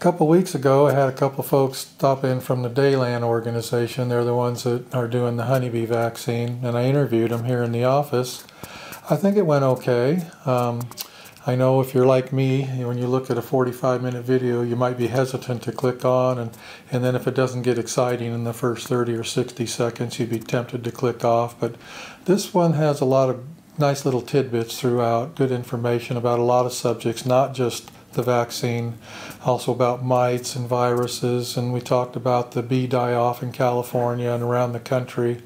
couple weeks ago, I had a couple folks stop in from the Dayland organization. They're the ones that are doing the honeybee vaccine, and I interviewed them here in the office. I think it went okay. I know if you're like me, when you look at a 45-minute video, you might be hesitant to click on, and then if it doesn't get exciting in the first 30 or 60 seconds, you'd be tempted to click off. But this one has a lot of nice little tidbits throughout, good information about a lot of subjects, not just the vaccine, also about mites and viruses, and we talked about the bee die-off in California and around the country.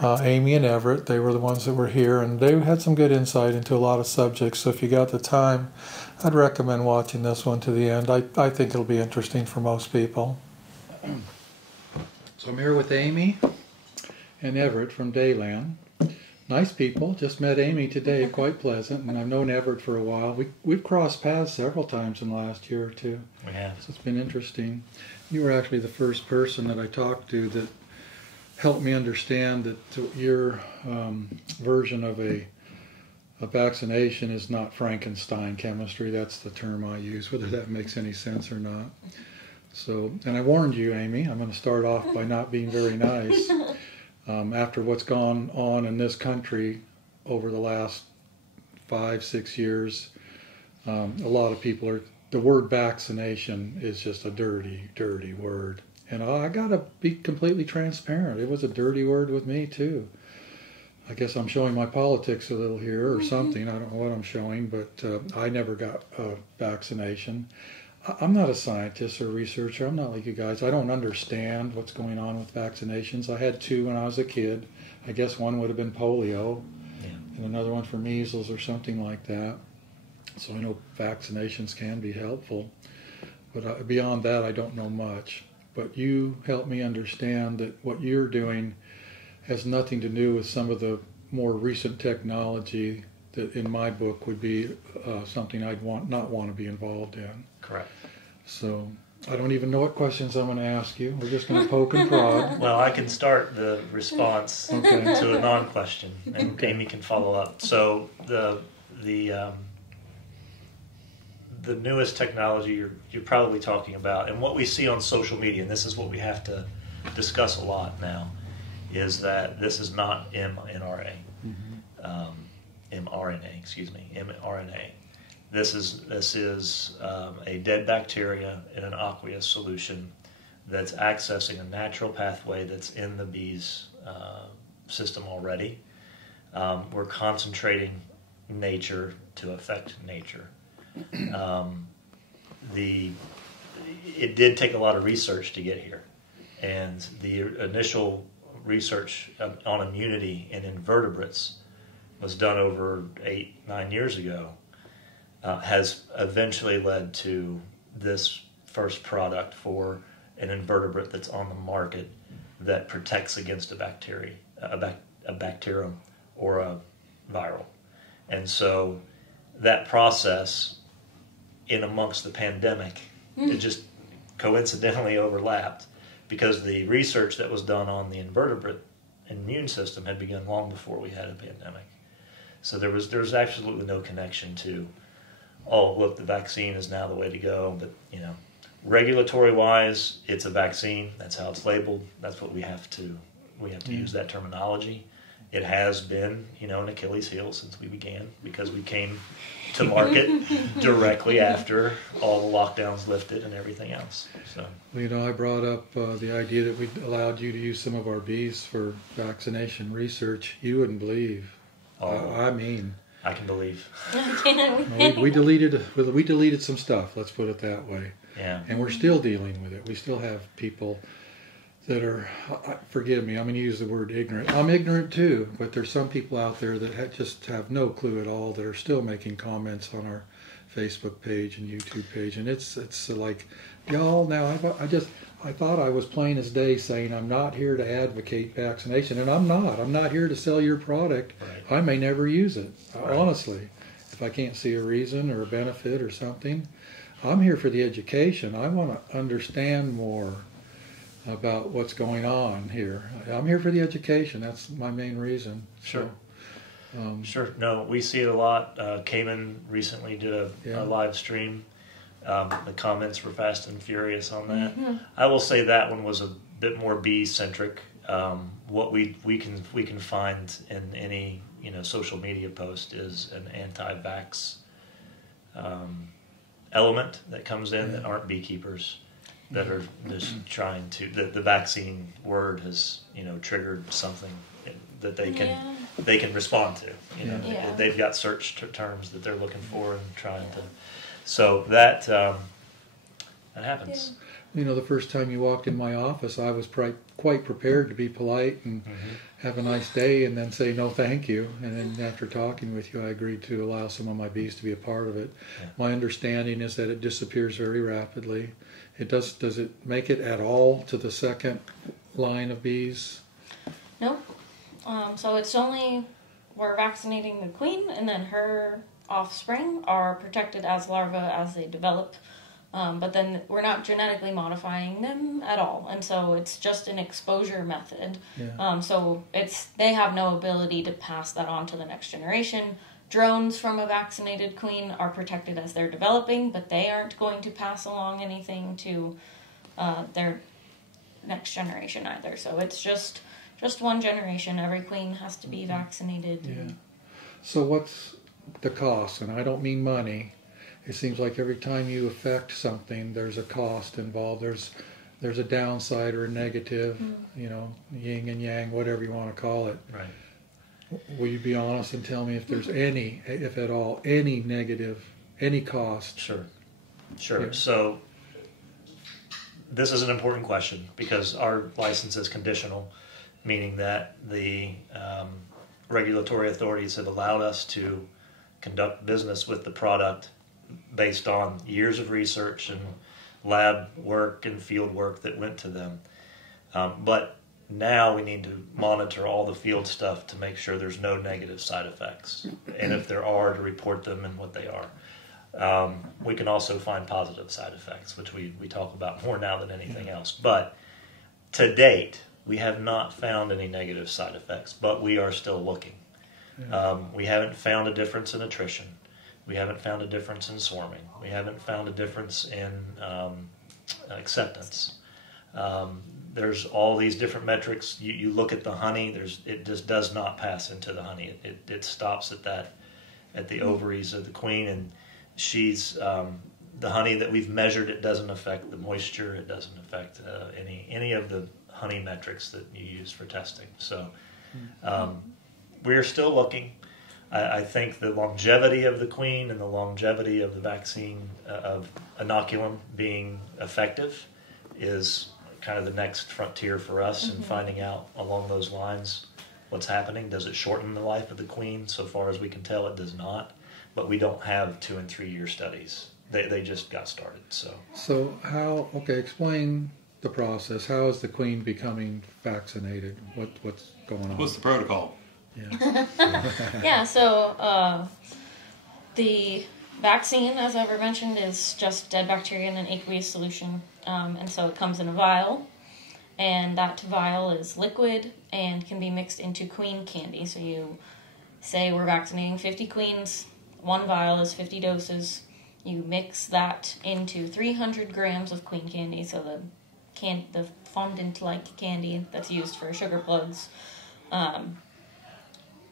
Amy and Everett, they were the ones that were here, and they had some good insight into a lot of subjects, so if you got the time, I'd recommend watching this one to the end. I think it'll be interesting for most people. So I'm here with Amy and Everett from Dayland. Nice people, just met Amy today, quite pleasant, and I've known Everett for a while. We've crossed paths several times in the last year or two. We have. So it's been interesting. You were actually the first person that I talked to that helped me understand that your version of a vaccination is not Frankenstein chemistry. That's the term I use, whether that makes any sense or not. So, and I warned you, Amy, I'm going to start off by not being very nice. After what's gone on in this country over the last 5-6 years, a lot of people are, the word vaccination is just a dirty, dirty word. And I got to be completely transparent. It was a dirty word with me, too. I guess I'm showing my politics a little here or something. I don't know what I'm showing, but I never got a vaccination. I'm not a scientist or researcher. I'm not like you guys. I don't understand what's going on with vaccinations. I had 2 when I was a kid. I guess one would have been polio, and another one for measles or something like that. So I know vaccinations can be helpful. But beyond that, I don't know much. But you helped me understand that what you're doing has nothing to do with some of the more recent technology that in my book would be something I'd not want to be involved in. Correct. So I don't even know what questions I'm going to ask you. We're just going to poke and prod. Well, I can start the response to a non-question, and Amy can follow up. So the newest technology you're probably talking about, and what we see on social media, and this is what we have to discuss a lot now, is that this is not mRNA. mRNA. This is a dead bacteria in an aqueous solution that's accessing a natural pathway that's in the bee's system already. We're concentrating nature to affect nature. It did take a lot of research to get here, and the initial research on immunity in invertebrates was done over 8-9 years ago, has eventually led to this first product for an invertebrate that's on the market that protects against a bacterium or a viral. And so that process, in amongst the pandemic, it just coincidentally overlapped, because the research that was done on the invertebrate immune system had begun long before we had a pandemic. So there was absolutely no connection to, oh, look, the vaccine is now the way to go. But, regulatory wise, it's a vaccine. That's how it's labeled. That's what we have to use that terminology. It has been, an Achilles heel since we began, because we came to market directly after all the lockdowns lifted and everything else. So, I brought up the idea that we allowed you to use some of our bees for vaccination research. You wouldn't believe. I mean, I can believe. we deleted some stuff. Let's put it that way. Yeah. And we're still dealing with it. We still have people that are, forgive me, I'm going to use the word ignorant. I'm ignorant too, but there's some people out there that just have no clue at all that are still making comments on our Facebook page and YouTube page, and it's like, y'all, now I thought I was plain as day saying I'm not here to advocate vaccination, and I'm not here to sell your product. Right. I may never use it, honestly, if I can't see a reason or a benefit or something. I'm here for the education. I want to understand more about what's going on here. I'm here for the education. That's my main reason. Sure. Sure. No, we see it a lot. Cayman recently did a live stream The comments were fast and furious on that. I will say that one was a bit more bee centric. What we can find in any social media post is an anti-vax element that comes in that aren't beekeepers, that are just trying to. The vaccine word has triggered something that they can respond to. They've got search terms that they're looking for and trying to. So that happens. The first time you walked in my office, I was quite prepared to be polite and have a nice day and then say no thank you. And then after talking with you, I agreed to allow some of my bees to be a part of it. Yeah. My understanding is that it disappears very rapidly. Does it make it at all to the second line of bees? Nope. So it's only we're vaccinating the queen, and then her offspring are protected as larvae as they develop. But then we're not genetically modifying them at all, and so it's just an exposure method. Yeah. So they have no ability to pass that on to the next generation. Drones from a vaccinated queen are protected as they're developing, but they aren't going to pass along anything to their next generation either. So it's just one generation. Every queen has to be vaccinated. Yeah. So what's the cost? And I don't mean money. It seems like every time you affect something, there's a cost involved. There's a downside or a negative, yin and yang, whatever you want to call it. Right. Will you be honest and tell me if there's any, if at all, any negative, any cost? Sure. Yeah. So this is an important question because our license is conditional, meaning that the regulatory authorities have allowed us to conduct business with the product based on years of research and lab work and field work that went to them. But now we need to monitor all the field stuff to make sure there's no negative side effects. And if there are, to report them and what they are. We can also find positive side effects, which we talk about more now than anything else. But to date, we have not found any negative side effects, but we are still looking. We haven't found a difference in attrition. We haven't found a difference in swarming. We haven't found a difference in acceptance. There's all these different metrics. You look at the honey. It just does not pass into the honey. It stops at the ovaries of the queen, and she's the honey that we've measured. It doesn't affect the moisture. It doesn't affect any of the honey metrics that you use for testing. So we're still looking. I think the longevity of the queen and the longevity of the vaccine of inoculum being effective is kind of the next frontier for us in finding out along those lines what's happening. Does it shorten the life of the queen? So far as we can tell, it does not. But we don't have 2 and 3 year studies. They just got started. So how? Okay, explain the process. How is the queen becoming vaccinated? What's going on? What's the protocol? Yeah. So the vaccine, as I ever mentioned, is just dead bacteria in an aqueous solution, and so it comes in a vial, and that vial is liquid and can be mixed into queen candy. So you say we're vaccinating 50 queens, one vial is 50 doses. You mix that into 300 grams of queen candy, so the fondant-like candy that's used for sugar plugs.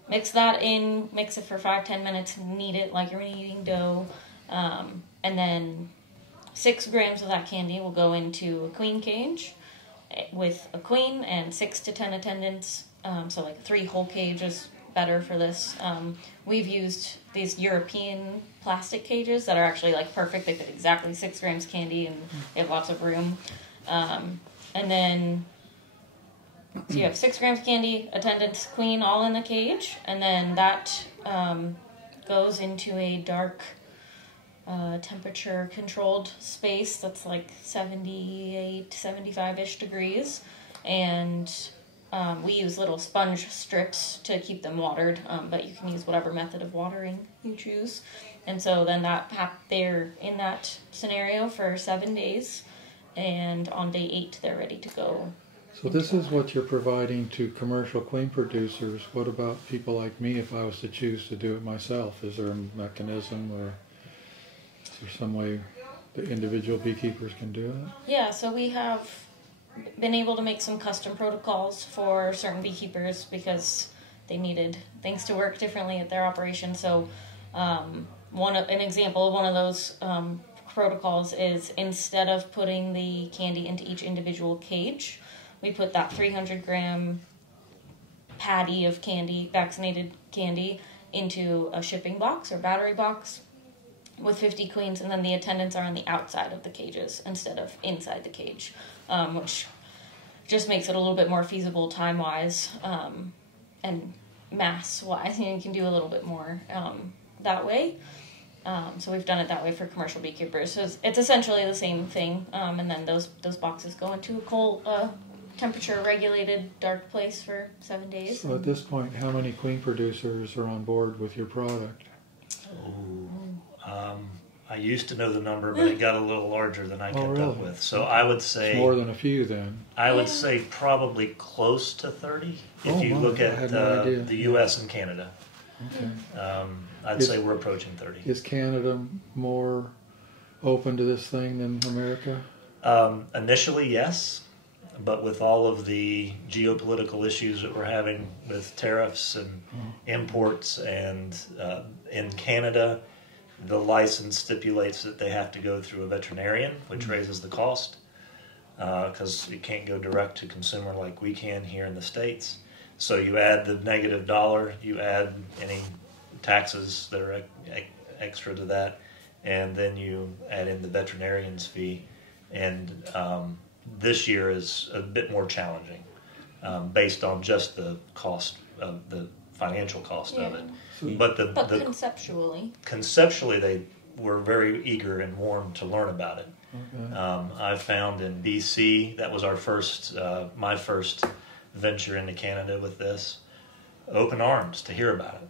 Mix that in, mix it for 5-10 minutes, knead it like you're kneading dough, and then 6 grams of that candy will go into a queen cage with a queen and 6 to 10 attendants, so like 3 whole cages better for this. We've used these European plastic cages that are actually like perfect. They fit exactly 6 grams candy and they have lots of room. And then so you have 6 grams candy, attendants, queen, all in the cage, and then that goes into a dark temperature-controlled space that's like 78, 75-ish degrees, and we use little sponge strips to keep them watered, but you can use whatever method of watering you choose. And so then they're in that scenario for 7 days, and on day 8 they're ready to go. So this is what you're providing to commercial queen producers. What about people like me if I was to choose to do it myself? Is there a mechanism or is there some way the individual beekeepers can do it? Yeah, so we have been able to make some custom protocols for certain beekeepers because they needed things to work differently at their operation. So an example of one of those protocols is instead of putting the candy into each individual cage, we put that 300-gram patty of candy, vaccinated candy, into a shipping box or battery box with 50 queens, and then the attendants are on the outside of the cages instead of inside the cage, which just makes it a little bit more feasible time-wise and mass-wise. You can do a little bit more that way. So we've done it that way for commercial beekeepers. So it's essentially the same thing, and then those boxes go into a cold, temperature-regulated, dark place for 7 days. So at this point, how many queen producers are on board with your product? I used to know the number, but it got a little larger than I kept really? up with. So I would say It's more than a few then. I would say probably close to 30 if you my, look I at had no idea. the U.S. and Canada. Okay. I'd say we're approaching 30. Is Canada more open to this thing than America? Initially, yes, but with all of the geopolitical issues that we're having with tariffs and imports, and in Canada, the license stipulates that they have to go through a veterinarian, which raises the cost because you can't go direct to consumer like we can here in the States. So you add the negative dollar, you add any taxes that are extra to that, and then you add in the veterinarian's fee. And this year is a bit more challenging based on just the cost of the financial cost of it. But conceptually they were very eager and warm to learn about it. Okay. I found in BC, that was my first venture into Canada with this, open arms to hear about it.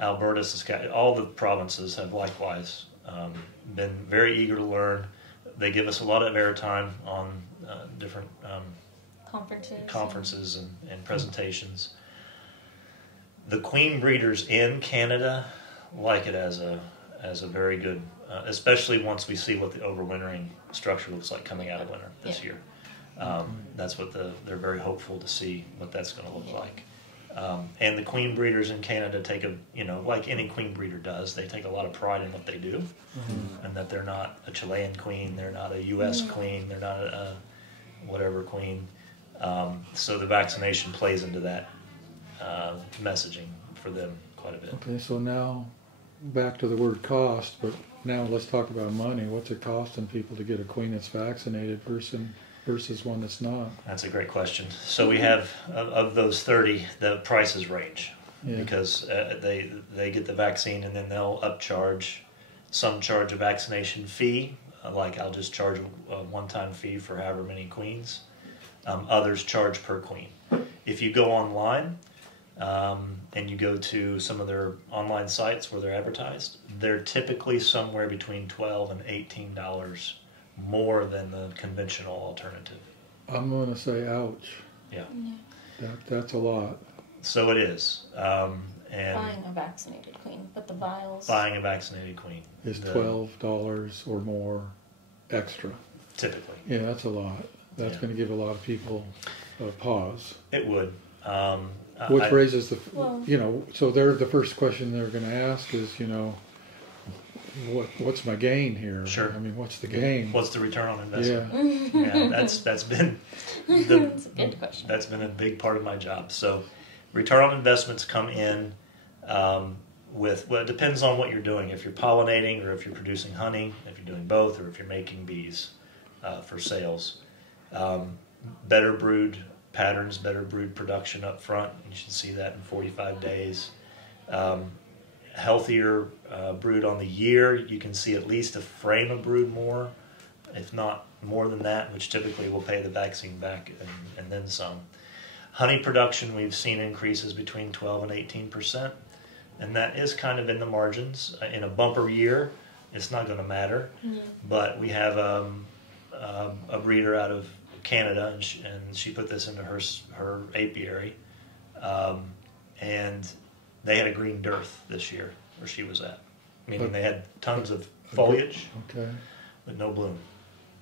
Alberta, Saskatchewan, all the provinces have likewise been very eager to learn. They give us a lot of airtime on different conferences and presentations. The queen breeders in Canada like it as a very good, especially once we see what the overwintering structure looks like coming out of winter this year. That's what they're very hopeful to see what that's going to look like. And the queen breeders in Canada take like any queen breeder does, they take a lot of pride in what they do, and that they're not a Chilean queen, they're not a U.S. queen, they're not a whatever queen. So the vaccination plays into that messaging for them quite a bit. Okay, so now back to the word cost, but now let's talk about money. What's it costing people to get a queen that's vaccinated versus one that's not? That's a great question. So we have, of those 30, the prices range because they get the vaccine and then they'll upcharge. Some charge a vaccination fee, like I'll just charge a one-time fee for however many queens. Others charge per queen. If you go online and you go to some of their online sites where they're advertised, they're typically somewhere between $12 and $18 more than the conventional alternative. I'm going to say, ouch. Yeah. That's a lot. So it is. And buying a vaccinated queen, but the vials. Buying a vaccinated queen is $12 or more extra. Typically. Yeah, that's a lot. That's going to give a lot of people a pause. It would. Which raises so they're the first question they're going to ask is, what's my gain here? Sure. I mean, what's the gain? What's the return on investment? Yeah, that's been that's a good question. That's been a big part of my job. So, return on investments come in it depends on what you're doing. If you're pollinating, or if you're producing honey, if you're doing both, or if you're making bees for sales. Better brood patterns, better brood production up front. You should see that in 45 days. Healthier brood on the year, you can see at least a frame of brood more, if not more than that, which typically will pay the vaccine back and then some. Honey production, we've seen increases between 12 and 18%, and that is kind of in the margins. In a bumper year, it's not going to matter, but we have a breeder out of Canada, and she put this into her apiary, and they had a green dearth this year where she was at. Meaning they had tons of foliage, Okay. but no bloom.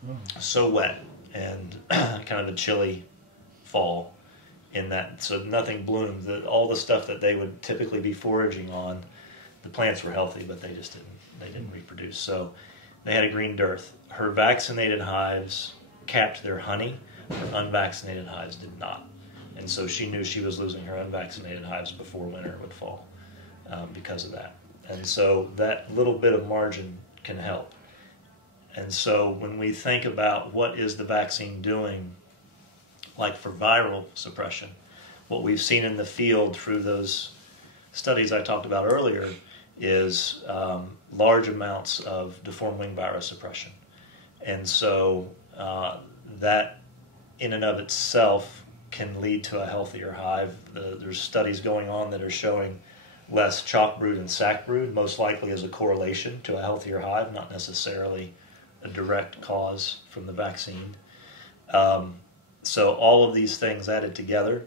Oh. So wet and kind of a chilly fall in that, so nothing bloomed. All the stuff that they would typically be foraging on, the plants were healthy, but they just didn't reproduce. So they had a green dearth. Her vaccinated hives capped their honey. Her unvaccinated hives did not. And so she knew she was losing her unvaccinated hives before winter would fall because of that. And so that little bit of margin can help. And so when we think about what is the vaccine doing, like for viral suppression, what we've seen in the field through those studies I talked about earlier is large amounts of deformed wing virus suppression. And so that in and of itself can lead to a healthier hive. There's studies going on that are showing less chalk brood and sac brood, most likely as a correlation to a healthier hive, not necessarily a direct cause from the vaccine. So all of these things added together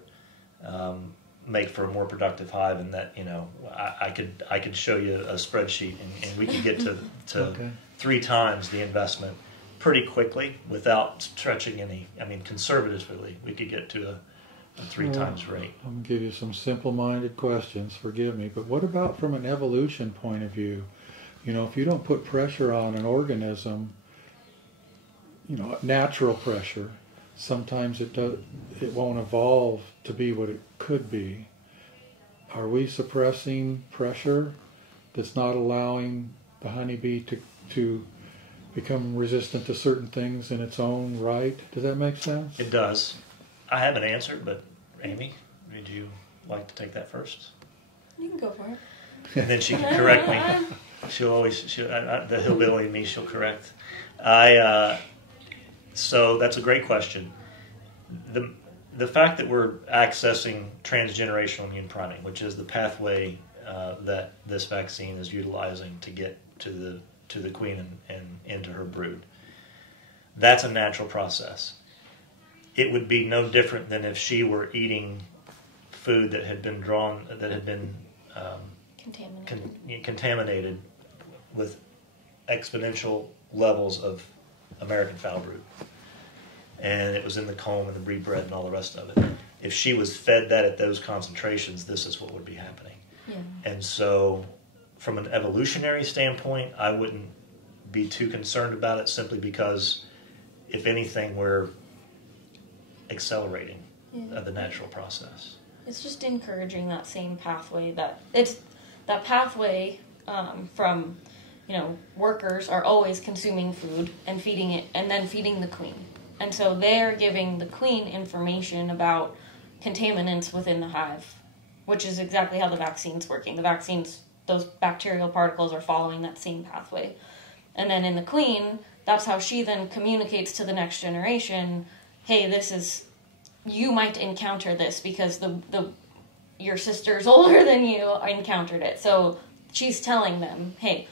make for a more productive hive, and that, you know, I could show you a spreadsheet and we could get to Okay. 3 times the investment pretty quickly without stretching any. I mean, conservatively, we could get to a 3 times rate. I'm going to give you some simple-minded questions, forgive me, but what about from an evolution point of view? You know, if you don't put pressure on an organism, you know, natural pressure, sometimes it won't evolve to be what it could be. Are we suppressing pressure that's not allowing the honeybee to become resistant to certain things in its own right? Does that make sense? It does. I have an answer, but Amy, would you like to take that first? You can go for it. And then she can correct me. The hillbilly in me, she'll correct. So that's a great question. The fact that we're accessing transgenerational immune priming, which is the pathway that this vaccine is utilizing to get to the queen and into her brood, that's a natural process. It would be no different than if she were eating food that had been contaminated with exponential levels of American foul brood, and it was in the comb and the breed bread and all the rest of it. If she was fed that at those concentrations, this is what would be happening. Yeah. And so from an evolutionary standpoint, I wouldn't be too concerned about it, simply because, if anything, we're accelerating the natural process. It's just encouraging that same pathway, that pathway from, you know, workers are always consuming food and feeding it, and then feeding the queen. And so they're giving the queen information about contaminants within the hive, which is exactly how the vaccine's working. The vaccines, those bacterial particles are following that same pathway. And then in the queen, that's how she then communicates to the next generation, hey, you might encounter this because your sister's older than you encountered it. So she's telling them, hey,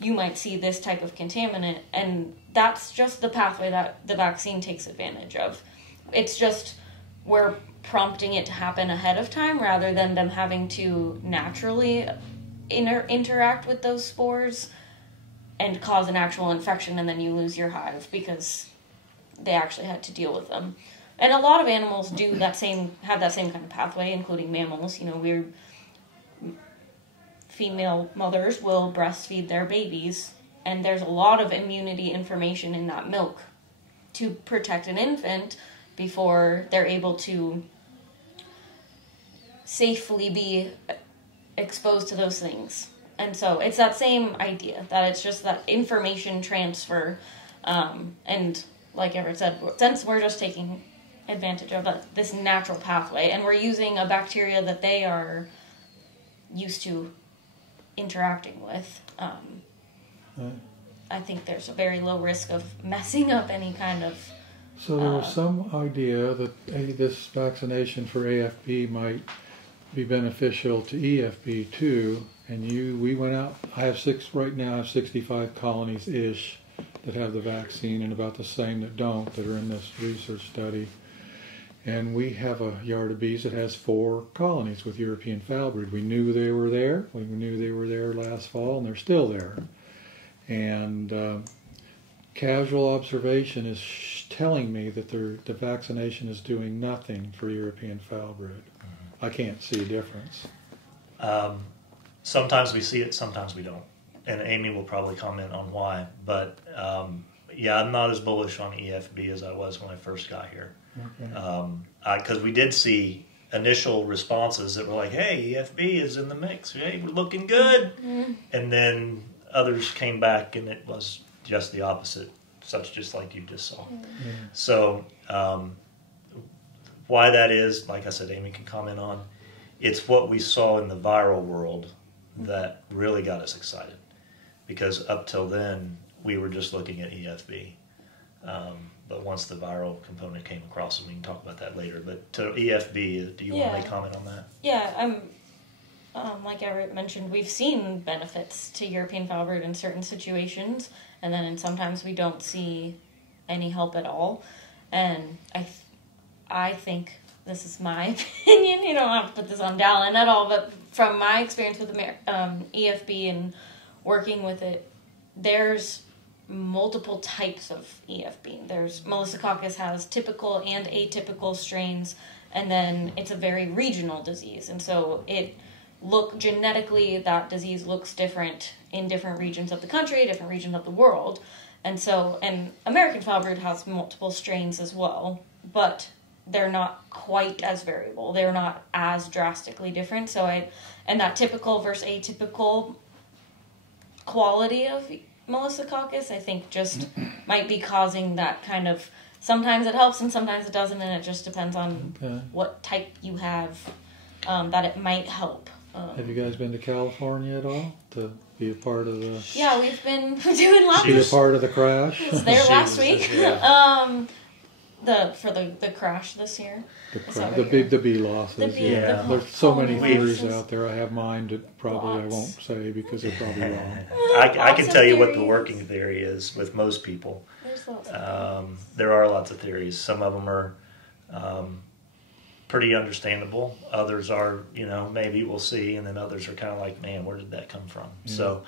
you might see this type of contaminant, and that's just the pathway that the vaccine takes advantage of. It's just we're prompting it to happen ahead of time rather than them having to naturally interact with those spores and cause an actual infection, and then you lose your hive because they actually had to deal with them. And a lot of animals have that same kind of pathway, including mammals. You know, female mothers will breastfeed their babies, and there's a lot of immunity information in that milk to protect an infant before they're able to safely be exposed to those things. And so it's that same idea, that it's just that information transfer. And like Everett said, since we're just taking advantage of this natural pathway, and we're using a bacteria that they are used to interacting with, I think there's a very low risk of messing up any kind of... So there was some idea that this vaccination for AFB might be beneficial to EFB too, and we went out. I have right now I have 65 colonies-ish that have the vaccine, and about the same that don't, that are in this research study. And we have a yard of bees that has 4 colonies with European foul brood. We knew they were there. We knew they were there last fall, and they're still there. And casual observation is telling me that the vaccination is doing nothing for European foulbrood. I can't see a difference. Sometimes we see it, sometimes we don't. And Amy will probably comment on why. But yeah, I'm not as bullish on EFB as I was when I first got here. Because we did see initial responses that were like, hey, EFB is in the mix. Hey, we're looking good. And then others came back and it was just the opposite, such just like you just saw. So why that is, like I said, Amy can comment on. It's what we saw in the viral world that really got us excited. Because up till then, we were just looking at EFB. But once the viral component came across, and we can talk about that later. But to EFB, do you want to make comment on that? Yeah, like Everett mentioned, we've seen benefits to European foulbrood in certain situations, and then sometimes we don't see any help at all. And I think, this is my opinion, you don't have to put this on Dallin at all, but from my experience with EFB and working with it, there's multiple types of EFB. There's Melissococcus has typical and atypical strains, and then it's a very regional disease, and so genetically that disease looks different in different regions of the country, different regions of the world, and American foulbrood has multiple strains as well, but they're not quite as variable. They're not as drastically different. And that typical versus atypical quality of Melissococcus, I think, just might be causing that kind of, sometimes it helps and sometimes it doesn't, and it just depends on what type you have, that it might help. Have you guys been to California at all to be a part of the? Yeah, we've been doing lots. Be a part of the crash. I was there last week. For the crash this year. The bee losses. There's so many theories losses out there. I have mine that probably I won't say because they're probably wrong. I can tell you what the working theory is with most people. There's lots of there are lots of theories. Some of them are pretty understandable. Others are, maybe we'll see. And then others are kind of like, man, where did that come from? So,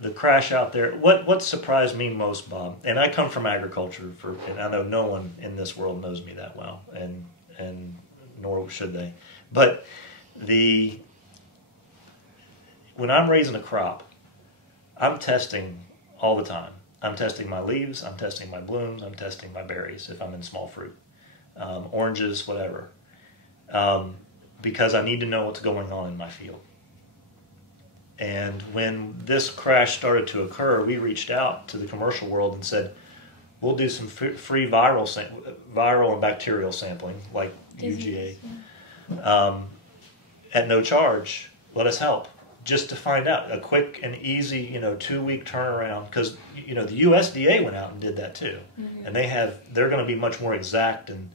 the crash out there, what surprised me most, Bob, and I come from agriculture, and I know no one in this world knows me that well, and nor should they. But when I'm raising a crop, I'm testing all the time. I'm testing my leaves, I'm testing my blooms, I'm testing my berries if I'm in small fruit, oranges, whatever, because I need to know what's going on in my field. And when this crash started to occur, we reached out to the commercial world and said, we'll do some free viral and bacterial sampling, like UGA, at no charge. Let us help, just to find out. A quick and easy, 2-week turnaround, because, the USDA went out and did that too. And they're going to be much more exact, and,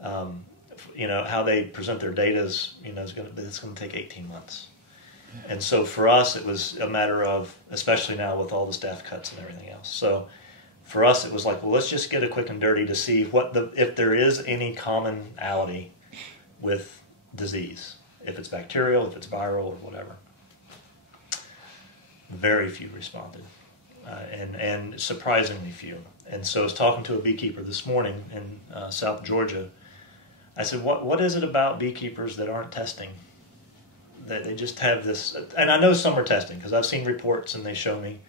how they present their data is, it's going to take 18 months. And so for us, it was a matter of, especially now with all the staff cuts and everything else. So for us, it was like, well, let's just get a quick and dirty to see if there is any commonality with disease, if it's bacterial, if it's viral, or whatever. Very few responded, and surprisingly few. And so I was talking to a beekeeper this morning in South Georgia. I said, what is it about beekeepers that aren't testing? That they just have this, and I know some are testing because I've seen reports and they show me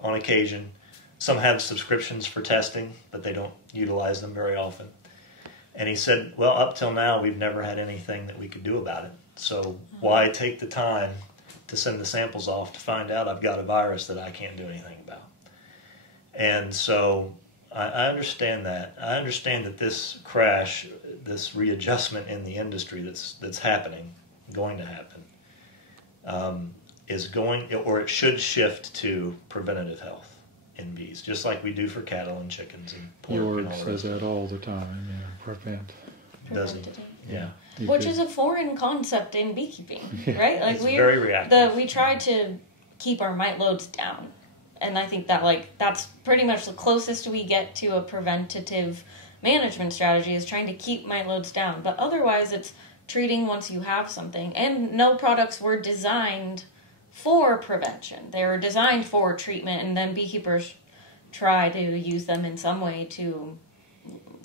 on occasion. Some have subscriptions for testing, but they don't utilize them very often. And he said, well, up till now, we've never had anything that we could do about it. So why take the time to send the samples off to find out I've got a virus that I can't do anything about? And so I understand that. I understand that this crash, this readjustment in the industry that's happening, going to happen, is going, or it should shift to preventative health in bees, just like we do for cattle and chickens and pork. George says that all the time. Prevent. Does he? Yeah. Which is a foreign concept in beekeeping, right? Like it's very reactive. We try to keep our mite loads down, and I think that that's pretty much the closest we get to a preventative management strategy, is trying to keep mite loads down. But otherwise, it's treating once you have something, and no products were designed for prevention. They were designed for treatment, and then beekeepers try to use them in some way to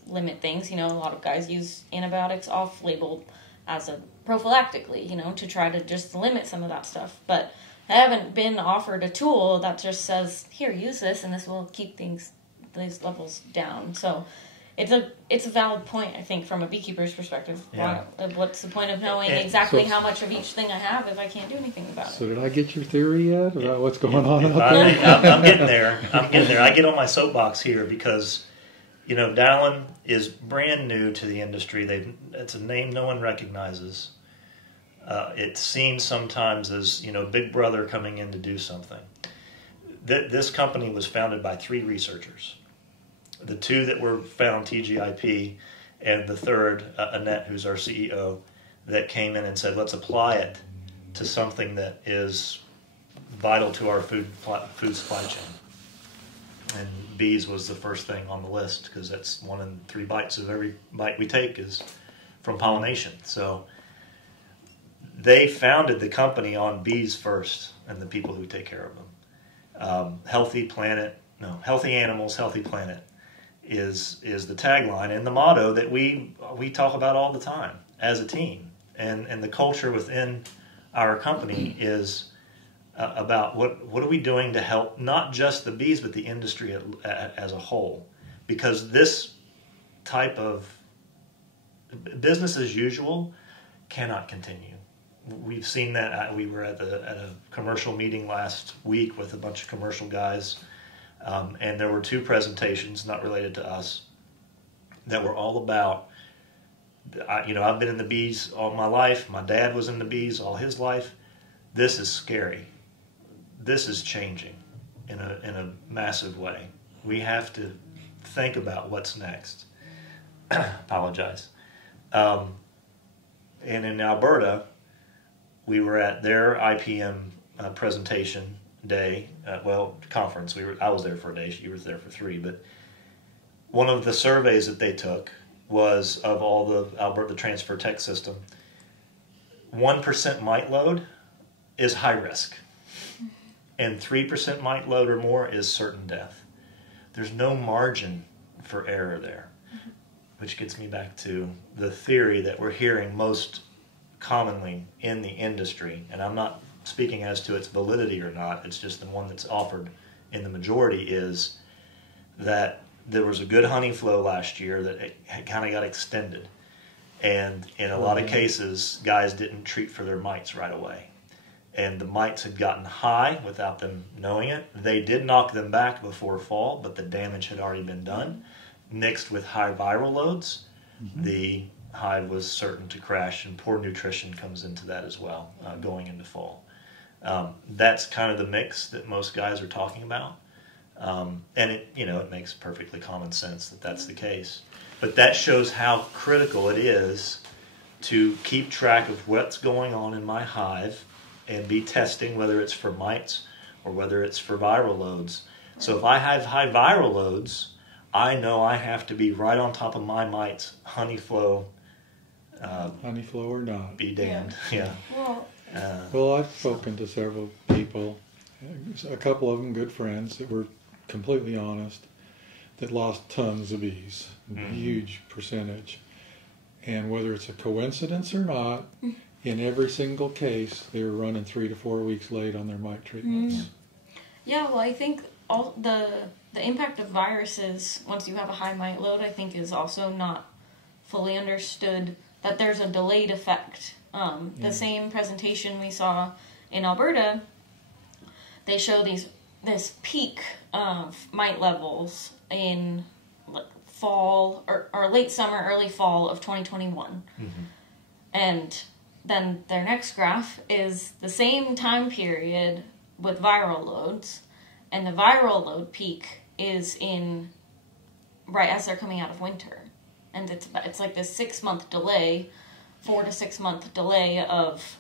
limit things. You know, a lot of guys use antibiotics off-label as a prophylactically, you know, to try to just limit some of that stuff. But I haven't been offered a tool that just says, here, use this, and this will keep these levels down. So it's a valid point, I think, from a beekeeper's perspective. Yeah. What's the point of knowing exactly how much of each thing I have if I can't do anything about it? So did I get your theory yet about what's going on out there? I'm getting there. I get on my soapbox here because, you know, Dallin is brand new to the industry. It's a name no one recognizes. It's seen sometimes as, you know, Big Brother coming in to do something. This company was founded by 3 researchers. The 2 that were found, TGIP, and the third, Annette, who's our CEO, that came in and said, let's apply it to something that is vital to our food supply chain. And bees was the first thing on the list because that's 1 in 3 bites of every bite we take is from pollination. So they founded the company on bees first and the people who take care of them. Healthy animals, healthy planet is the tagline and the motto that we talk about all the time as a team. And the culture within our company is about what are we doing to help not just the bees but the industry as a whole, because this type of business as usual cannot continue. We've seen that. We were at a commercial meeting last week with a bunch of commercial guys, and there were 2 presentations not related to us that were all about, you know, I've been in the bees all my life. My dad was in the bees all his life. This is scary. This is changing in a massive way. We have to think about what's next. Apologize. And in Alberta, we were at their IPM presentation day, conference. I was there for a day. You were there for 3. But one of the surveys that they took was of all the Alberta transfer tech system. 1% mite load is high risk, and 3% mite load or more is certain death. There's no margin for error there, which gets me back to the theory that we're hearing most commonly in the industry, and I'm not speaking as to its validity or not, it's just the one that's offered in the majority, is that there was a good honey flow last year that it kind of got extended, and in a lot of cases guys didn't treat for their mites right away, and the mites had gotten high without them knowing it. They did knock them back before fall, but the damage had already been done. Mixed with high viral loads, the hive was certain to crash, and poor nutrition comes into that as well, going into fall. That's kind of the mix that most guys are talking about, and it makes perfectly common sense that that's the case. But that shows how critical it is to keep track of what's going on in my hive and be testing, whether it's for mites or whether it's for viral loads. So if I have high viral loads, I know I have to be right on top of my mites, honey flow. Honey flow or not. Be damned. Yeah. Well, I've spoken to several people, a couple of them good friends that were completely honest, that lost tons of bees, a huge percentage. And whether it's a coincidence or not, in every single case, they were running 3 to 4 weeks late on their mite treatments. Yeah, well, I think all the impact of viruses, once you have a high mite load, I think is also not fully understood, that there's a delayed effect. The same presentation we saw in Alberta, they show this peak of mite levels in fall or late summer, early fall of 2021. And then their next graph is the same time period with viral loads, and the viral load peak is in right as they're coming out of winter. And it's like this 6-month delay, 4 to 6 month delay of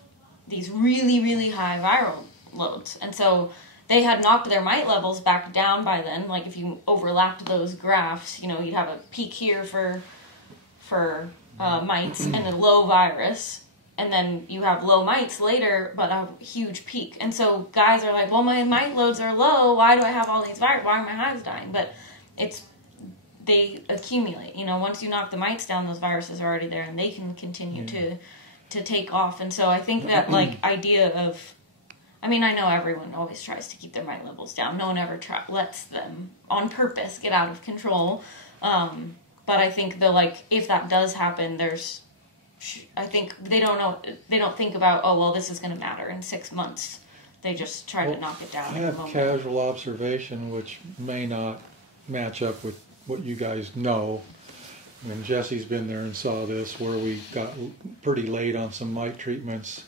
these really, really high viral loads. And so they had knocked their mite levels back down by then. Like if you overlapped those graphs, you'd have a peak here for mites and a low virus. and then you have low mites later, but a huge peak. And so guys are like, well, my mite loads are low. Why do I have all these viruses? Why are my hives dying? But they accumulate. You know, once you knock the mites down, those viruses are already there, and they can continue to take off. And so I think that, like, idea of, I mean, I know everyone always tries to keep their mite levels down. No one ever lets them on purpose get out of control. But I think if that does happen, I think they don't think about, oh, well, this is going to matter in 6 months. They just try to knock it down. I have casual observation, which may not match up with what you guys know. And Jesse's been there and saw this, where we got pretty late on some mite treatments,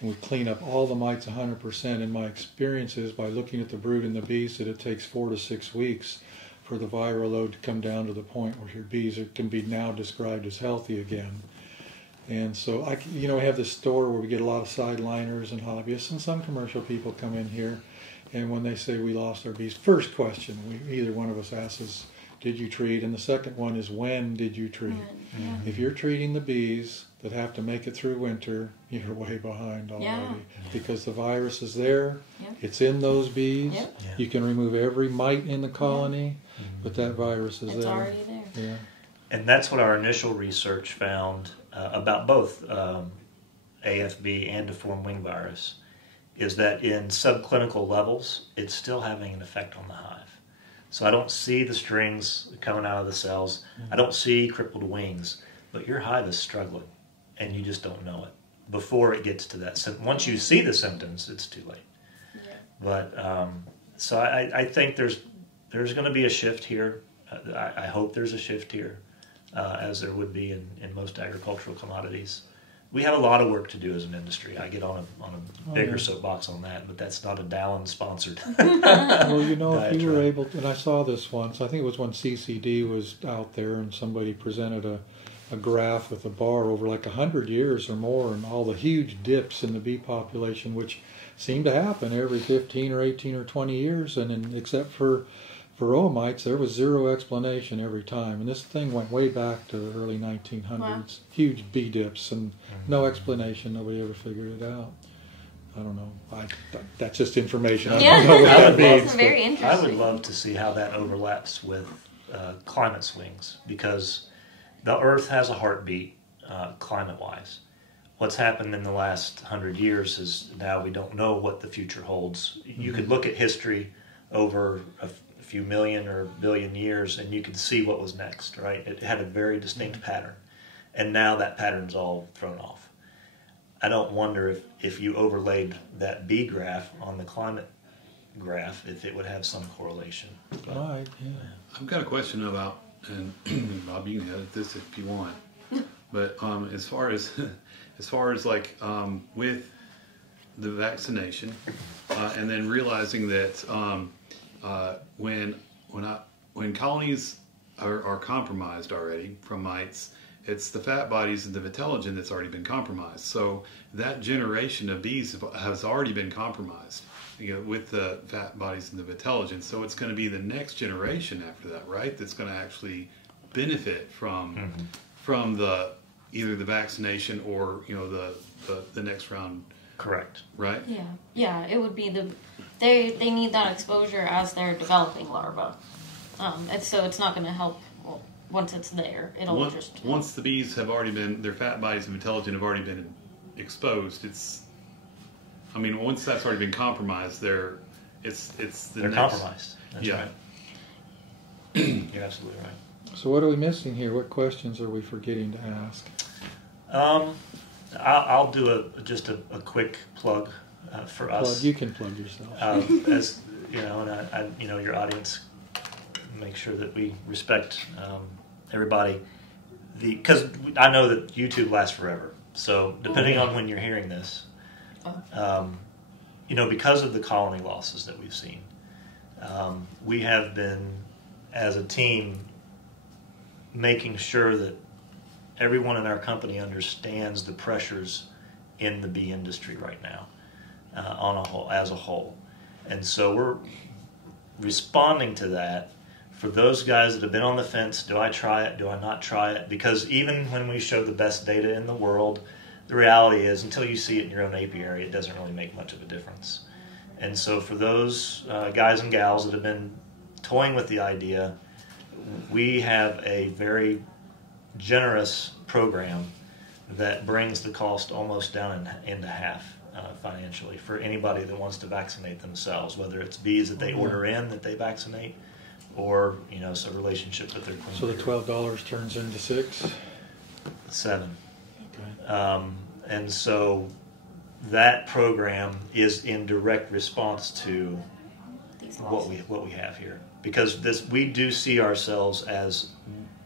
and we clean up all the mites 100%. And my experience is, by looking at the brood and the bees, that it takes 4 to 6 weeks for the viral load to come down to the point where your bees can be now described as healthy again. And so we have this store where we get a lot of sideliners and hobbyists, and some commercial people come in here, and when they say we lost our bees, first question either one of us asks is, did you treat? And the second one is, when did you treat? Yeah. If you're treating the bees that have to make it through winter, you're way behind already, because the virus is there. It's in those bees. You can remove every mite in the colony, but that virus is there. It's already there. Yeah. And that's what our initial research found about both AFB and deformed wing virus, is that in subclinical levels, it's still having an effect on the hive. So I don't see the strings coming out of the cells. I don't see crippled wings, but your hive is struggling, and you just don't know it before it gets to that. Once you see the symptoms, it's too late. Yeah. But so I think there's going to be a shift here. I hope there's a shift here, as there would be in most agricultural commodities. We have a lot of work to do as an industry. I get on a bigger soapbox on that, but that's not a Dallin-sponsored Well, if you were able to, and I saw this once, I think it was when CCD was out there, and somebody presented a graph with a bar over like 100 years or more, and all the huge dips in the bee population, which seem to happen every 15 or 18 or 20 years, and except for omites, there was zero explanation every time. And this thing went way back to the early 1900s. Wow. Huge bee dips and no explanation. Nobody ever figured it out. I don't know. That's just information. I don't know what that means. That's very interesting. I would love to see how that overlaps with climate swings, because the Earth has a heartbeat climate-wise. What's happened in the last 100 years is now we don't know what the future holds. You could look at history over a few million or billion years, and you could see what was next, right? It had a very distinct pattern, and now that pattern's all thrown off. I don't wonder if you overlaid that bee graph on the climate graph, if it would have some correlation. But, right, yeah. I've got a question about, and Bob, you can edit this if you want, but as far as like with the vaccination, and then realizing that when colonies are compromised already from mites, it's the fat bodies and the vitellogen that's already been compromised. So that generation of bees has already been compromised, with the fat bodies and the vitellogen. So it's going to be the next generation after that, right? That's going to actually benefit from either the vaccination or the next round. Correct. Right? Yeah. It would be they need that exposure as they're developing larvae. And so it's not going to help once it's there. Once the bees have already been, their fat bodies and vitellogen have already been exposed, once that's already been compromised, they're compromised. That's right. You're absolutely right. So what are we missing here? What questions are we forgetting to ask? I'll do just a quick plug for us. You can plug yourself. As you know, and your audience, make sure that we respect everybody. Because I know that YouTube lasts forever. So depending on when you're hearing this, because of the colony losses that we've seen, we have been, as a team, making sure that everyone in our company understands the pressures in the bee industry right now, as a whole. And so we're responding to that. For those guys that have been on the fence, do I try it? Do I not try it? Because even when we show the best data in the world, the reality is, until you see it in your own apiary, it doesn't really make much of a difference. And so for those guys and gals that have been toying with the idea, we have a very generous program that brings the cost almost down into half financially for anybody that wants to vaccinate themselves, whether it's bees that they order in that they vaccinate, or it's a relationship with their queen. So the $12 turns into $6? $7. Okay. And so that program is in direct response to what we have here, because we do see ourselves as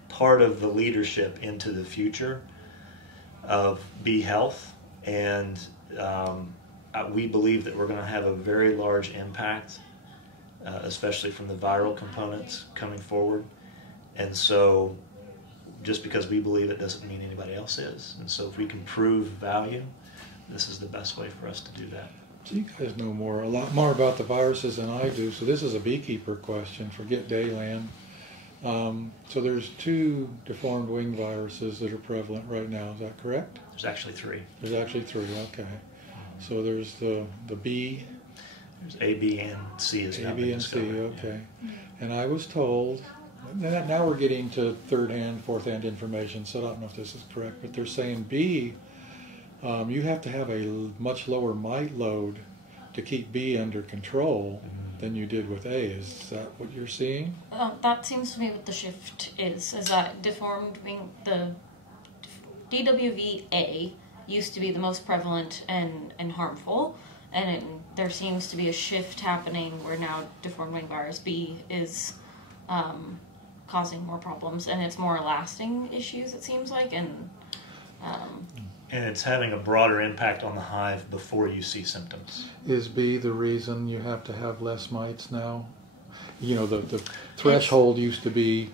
part of the leadership into the future of bee health, and we believe that we're going to have a very large impact, especially from the viral components coming forward. And so just because we believe it doesn't mean anybody else is. And so if we can prove value, this is the best way for us to do that. So you guys know a lot more about the viruses than I do. So this is a beekeeper question. Forget Dayland. So there's 2 deformed wing viruses that are prevalent right now. Is that correct? There's actually 3. There's actually 3. Okay. So there's the B. There's A, B, and C is A, B, and C. Okay. And I was told. Now we're getting to third-hand, fourth-hand information. So I don't know if this is correct, but they're saying B. You have to have a much lower mite load to keep B under control than you did with A. Is that what you're seeing? That seems to be what the shift is that deformed wing, the DWVA used to be the most prevalent and harmful, and there seems to be a shift happening where now deformed wing virus B is causing more problems, and it's more lasting issues, it seems like, and it's having a broader impact on the hive before you see symptoms. Is B the reason you have to have less mites now? The threshold used to be,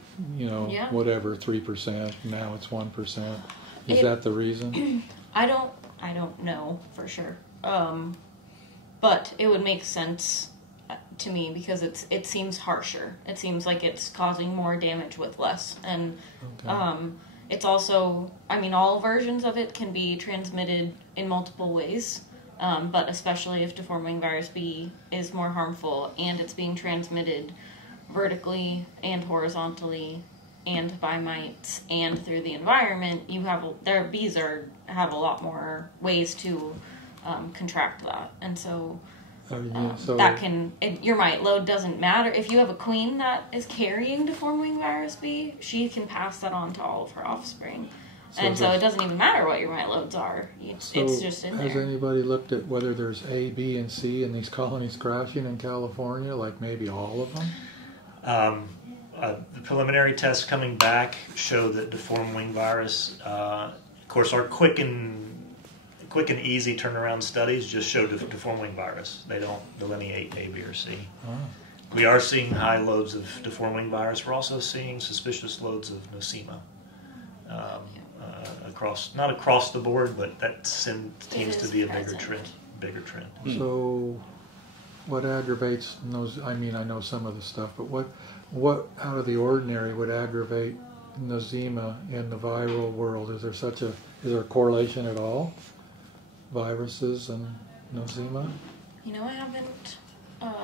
whatever, 3%. Now it's 1%. Is that the reason? I don't know for sure. But it would make sense to me because it seems harsher. It seems like it's causing more damage with less. And it's also, all versions of it can be transmitted in multiple ways, but especially if deformed wing virus B is more harmful and it's being transmitted vertically and horizontally and by mites and through the environment, bees have a lot more ways to contract that. And so your mite load doesn't matter. If you have a queen that is carrying deformed wing virus B, she can pass that on to all of her offspring. So it doesn't even matter what your mite loads are. It's just in there. Has anybody looked at whether there's A, B, and C in these colonies crashing in California, like maybe all of them? The preliminary tests coming back show that deformed wing virus, of course, our quick and easy turnaround studies just show deformed wing virus. They don't delineate A, B, or C. Oh. We are seeing high loads of deformed wing virus. We're also seeing suspicious loads of nosema not across the board, but that seems to be a bigger trend. So what aggravates I know some of the stuff, but what out of the ordinary would aggravate nosema in the viral world? Is there a correlation at all? Viruses and nosema? I haven't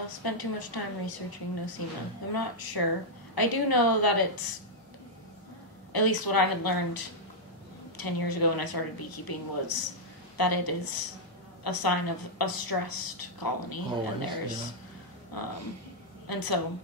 spent too much time researching nosema. I'm not sure. I do know that it's, at least what I had learned 10 years ago when I started beekeeping, was that it is a sign of a stressed colony. Always, and so,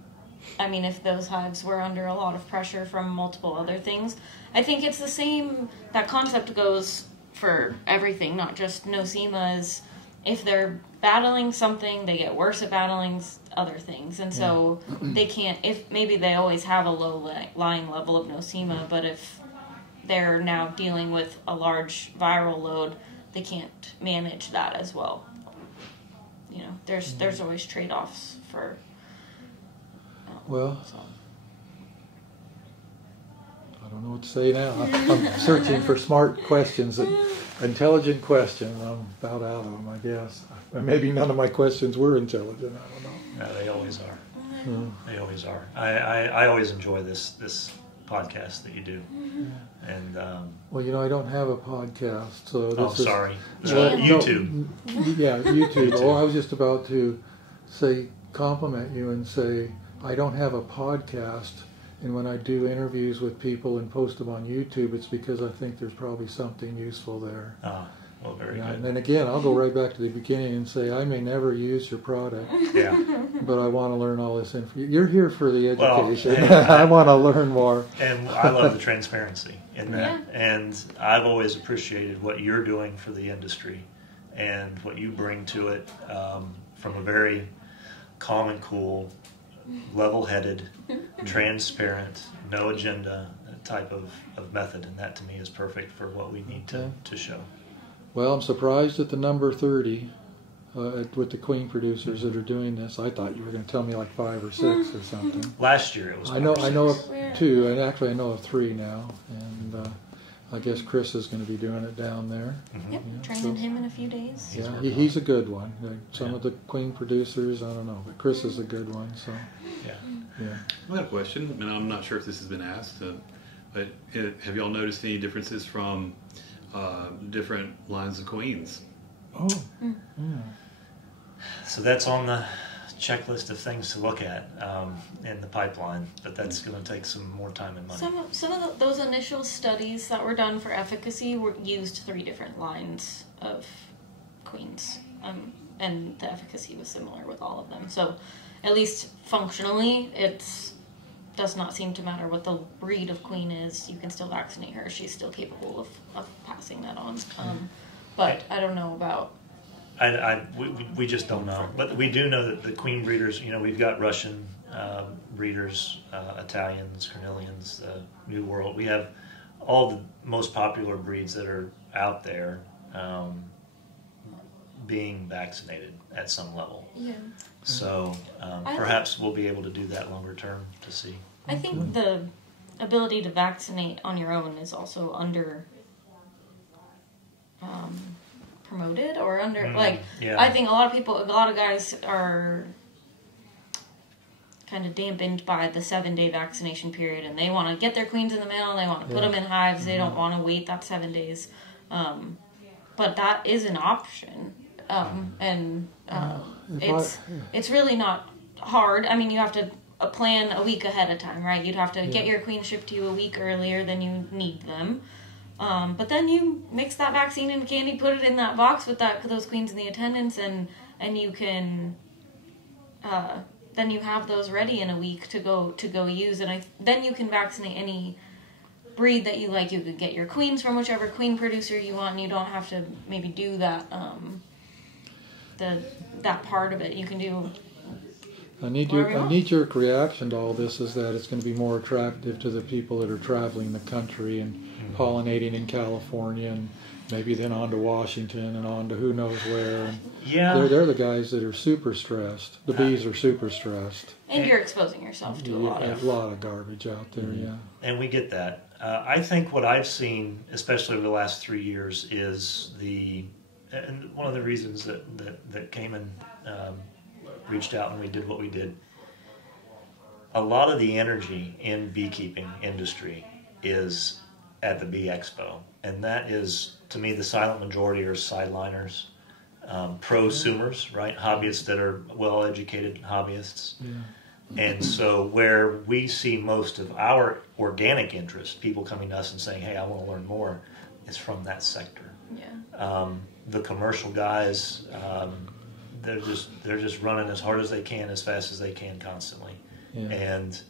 if those hives were under a lot of pressure from multiple other things, I think it's the same, that concept goes for everything, not just nosemas. If they're battling something, they get worse at battling other things. And so they can't, if maybe they always have a low lying level of nosema, but if they're now dealing with a large viral load, they can't manage that as well. There's always trade-offs for... I don't know what to say now. I'm searching for smart questions, intelligent questions. I'm about out of them, I guess. Maybe none of my questions were intelligent. I don't know. No, they always are. They always are. I always enjoy this podcast that you do. And Well, you know, I don't have a podcast, so this is... sorry. Well, YouTube. Yeah, YouTube. Oh, I was just about to compliment you and say, I don't have a podcast, and when I do interviews with people and post them on YouTube, it's because I think there's probably something useful there. Well, very Yeah, good. and then again, I'll go right back to the beginning and say, I may never use your product, Yeah. but I want to learn all this info. You're here for the Well, education. I want to learn more. And I love the transparency in that. Yeah. And I've always appreciated what you're doing for the industry and what you bring to it from a very calm and cool, level-headed, transparent, no agenda type of method. And that to me is perfect for what we need to show. Well, I'm surprised at the number 30 with the queen producers that are doing this. I thought you were going to tell me like 5 or 6 or something. Last year it was. I know of Yeah. 2, and actually I know of 3 now, and I guess Chris is going to be doing it down there. Mhm. Yep, Yeah, training so- him in a few days. Yeah, he's a good one. Some Yeah. of the queen producers, I don't know, but Chris is a good one. So Yeah. yeah. I had a question, and I'm not sure if this has been asked, but have y'all noticed any differences from different lines of queens? Oh, yeah. So that's on the checklist of things to look at in the pipeline, but that's going to take some more time and money. Some of those initial studies that were done for efficacy used 3 different lines of queens, and the efficacy was similar with all of them. So, at least functionally, it does not seem to matter what the breed of queen is. You can still vaccinate her; she's still capable of passing that on. But I don't know about. We just don't know, but we do know that the queen breeders. You know, we've got Russian breeders, Italians, Cornelians, New World. We have all the most popular breeds that are out there being vaccinated at some level. Yeah. So perhaps we'll be able to do that longer term to see. I think the ability to vaccinate on your own is also under promoted or under yeah. I think a lot of guys are kind of dampened by the 7-day vaccination period, and they want to get their queens in the mail, they want to put them in hives, they don't want to wait that 7 days, but that is an option, and it's really not hard. I mean, you have to plan a week ahead of time, right? You'd have to get your queen shipped to you a week earlier than you need them. But then you mix that vaccine in candy, put it in that box with those queens in the attendants, and you can then you have those ready in a week to go use, and then you can vaccinate any breed that you like. You could get your queens from whichever queen producer you want, and you don't have to maybe do that that part of it. You can do. A knee-jerk reaction to all this is that it's going to be more attractive to the people that are traveling the country and pollinating in California, and maybe then on to Washington and on to who knows where. And Yeah. they're the guys that are super stressed. The bees are super stressed. And you're exposing yourself to a lot of garbage out there, yeah. And we get that. I think what I've seen, especially over the last 3 years, is and one of the reasons that came and reached out and we did what we did. A lot of the energy in beekeeping industry is at the Bee Expo, and that is, to me, the silent majority are sideliners, prosumers, right? Hobbyists that are well-educated hobbyists. Yeah. And so where we see most of our organic interest, people coming to us and saying, hey, I want to learn more, is from that sector. Yeah. The commercial guys, they're just running as hard as they can, as fast as they can, constantly. Yeah. And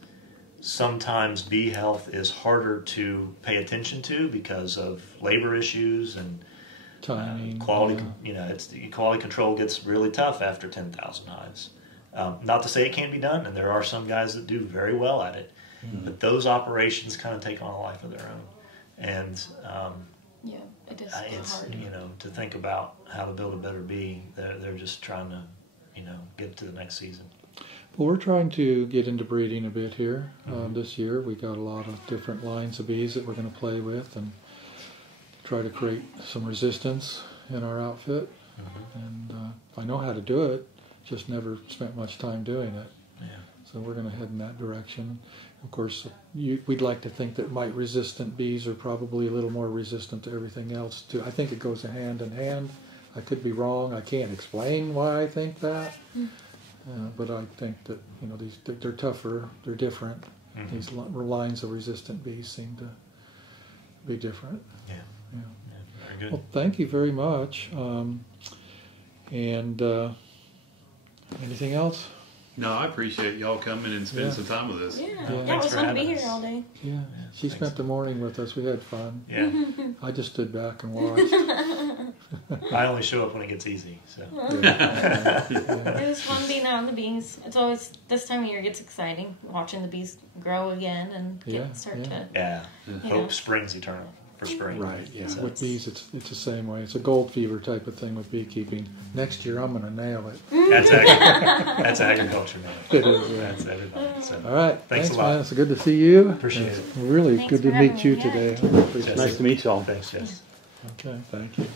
sometimes bee health is harder to pay attention to because of labor issues and Timing, quality. yeah. Quality control gets really tough after 10,000 hives. Not to say it can't be done, and there are some guys that do very well at it, but those operations kind of take on a life of their own. And Yeah, it is it's hard. to think about how to build a better bee. They're just trying to get to the next season. Well, we're trying to get into breeding a bit here this year. We got a lot of different lines of bees that we're going to play with and try to create some resistance in our outfit. And I know how to do it, just never spent much time doing it. Yeah. So we're going to head in that direction. Of course, we'd like to think that mite-resistant bees are probably a little more resistant to everything else too. I think it goes hand in hand. I could be wrong. I can't explain why I think that, but I think that they're tougher. They're different. Mm-hmm. These lines of resistant bees seem to be different. Yeah. Very good. Well, thank you very much. And anything else? No, I appreciate y'all coming and spending some time with us. Yeah, it was fun to be here all day. Yeah, she spent the morning with us. We had fun. Yeah. I just stood back and watched. I only show up when it gets easy. So. It was fun being out in the bees. It's always, this time of year gets exciting, watching the bees grow again and start to... Yeah. Hope springs eternal for spring. Right, yeah. So with bees, it's the same way. It's a gold fever type of thing with beekeeping. Next year, I'm going to nail it. That's agriculture, man. It is, yeah. That's everybody. So. All right. Thanks a lot. Man. It's good to see you. Appreciate it. Really Thanks good to meet you today. Nice to meet you all. Thanks, Jess. Okay, thank you.